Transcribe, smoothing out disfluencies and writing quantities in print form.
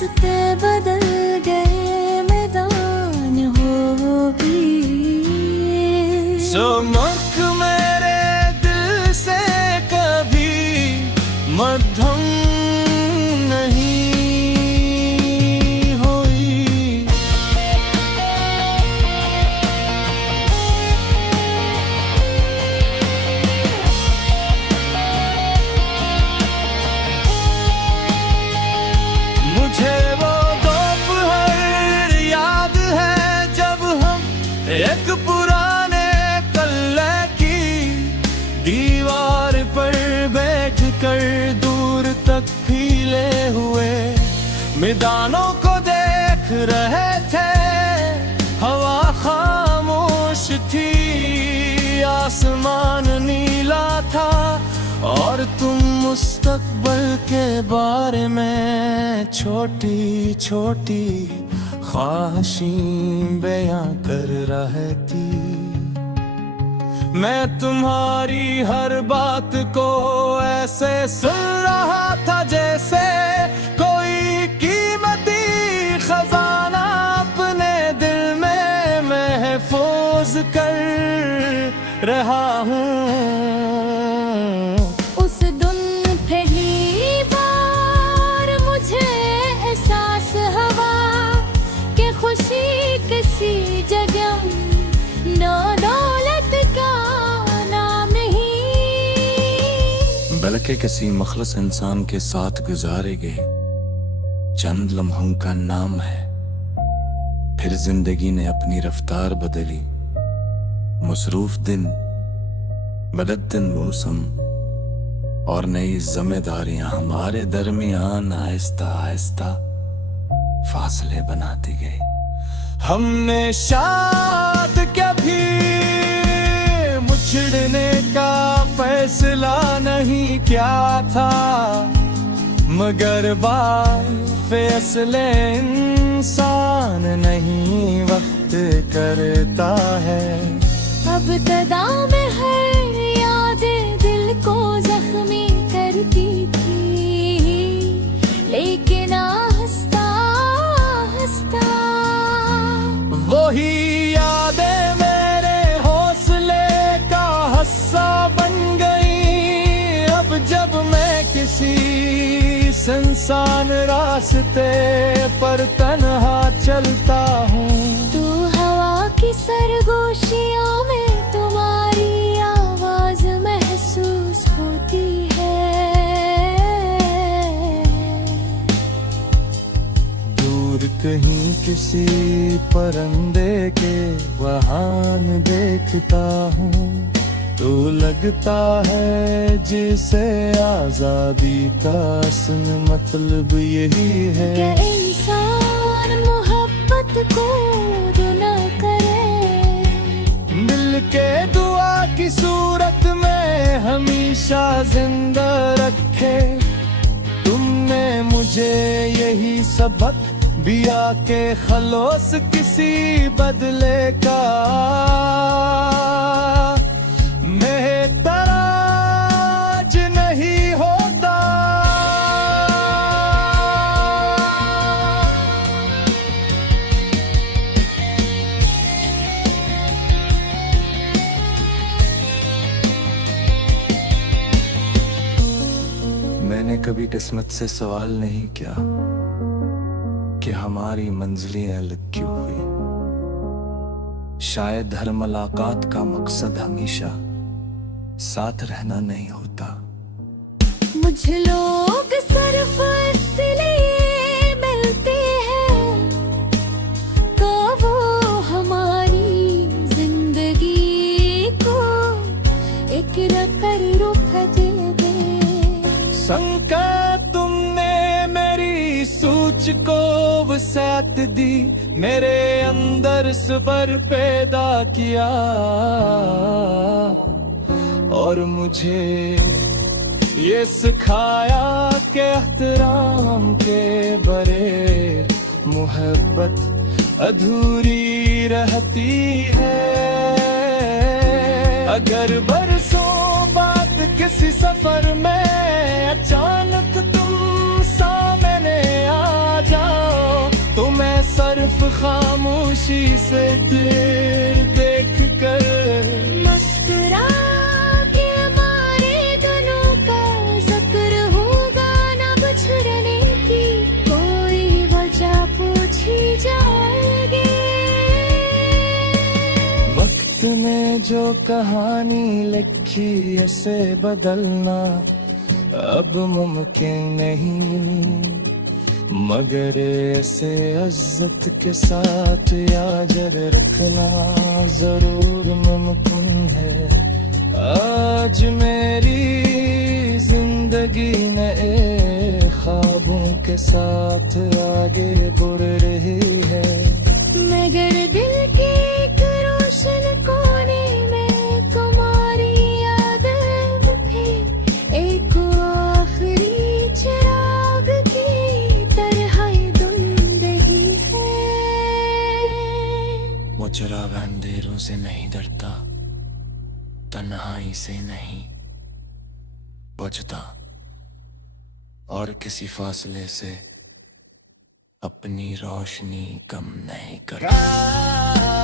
रास्ते बदल गए, मैदान हो भी। चमक मेरे दिल से कभी मध्यम नहीं हुई। मुझे वो दोपहर याद है जब हम एक पुराने कल्ले की दीवार पर बैठ कर दूर तक फैले हुए मैदानों को देख रहे थे। हवा खामोश थी, आसमान नीला था और तुम मुस्तकबिल के बारे में छोटी छोटी ख्वाहिशें बयां कर रही थी। मैं तुम्हारी हर बात को ऐसे सुन रहा था जैसे कोई कीमती खजाना अपने दिल में महफूज कर रहा हूँ। उस दिन पहली बार मुझे एहसास हुआ कि खुशी किसी जगह ना दौलत का नाम नहीं, बल्कि किसी मखलस इंसान के साथ गुजारे गए चंद लम्हों का नाम है। फिर जिंदगी ने अपनी रफ्तार बदली, मसरूफ दिन, बदलते मौसम और नई जिम्मेदारियां हमारे दरमियान आहिस्ता आहिस्ता फासले बनाती गई। हमने शायद कभी मुछड़ने का फैसला नहीं किया था, मगर फैसले इंसान नहीं वक्त करता है। अब तदा में हर यादें दिल को जख्मी करती थी, लेकिन हंसता हंसता वही यादें मेरे हौसले का हिस्सा बन गई। अब जब मैं किसी सुनसान रास्ते पर तन्हा चलता हूँ, तू हवा की सरगोशियों में तुम्हारी आवाज महसूस होती है। दूर कहीं किसी परिंदे के वहान देखता हूँ, तो लगता है जिसे आजादी का असल मतलब यही है। क्या इंसान मोहब्बत को न करे, मिल के दुआ की सूरत में हमेशा जिंदा रखे। तुमने मुझे यही सबक दिया के खलोस किसी बदले का मेहताज नहीं होता। मैंने कभी किस्मत से सवाल नहीं किया कि हमारी मंजिलें अलग क्यों हुई। शायद हर मुलाकात का मकसद हमेशा साथ रहना नहीं होता। मुझे लोग सिर्फ इसलिए मिलते हैं तो वो हमारी जिंदगी को एक रकर रुख दे दे। शंका तुमने मेरी सोच को वसात दी, मेरे अंदर सबर पैदा किया और मुझे ये सिखाया कि एहतराम के बगैर मोहब्बत अधूरी रहती है। अगर बरसों बाद किसी सफर में अचानक तुम सामने आ जाओ खामोशी से देख कर मुस्कुरा के हमारे दोनों का जिक्र होगा ना बिछड़ने की, कोई वजह पूछी जाएगी। वक्त ने जो कहानी लिखी ऐसे बदलना अब मुमकिन नहीं, मगर ऐसे इज्जत के साथ याद रखना जरूर मुमकिन है। आज मेरी जिंदगी नए ख्वाबों के साथ आगे बढ़ रही है, मगर दिल के एक रोशन कोने में तुम्हारी याद फिर एक आखिरी चिराग की तरह धुंधली है। वो चिराग अंधेरों से नहीं डरता, तन्हाई से नहीं बुझता, और किसी फासले से अपनी रोशनी कम नहीं करता।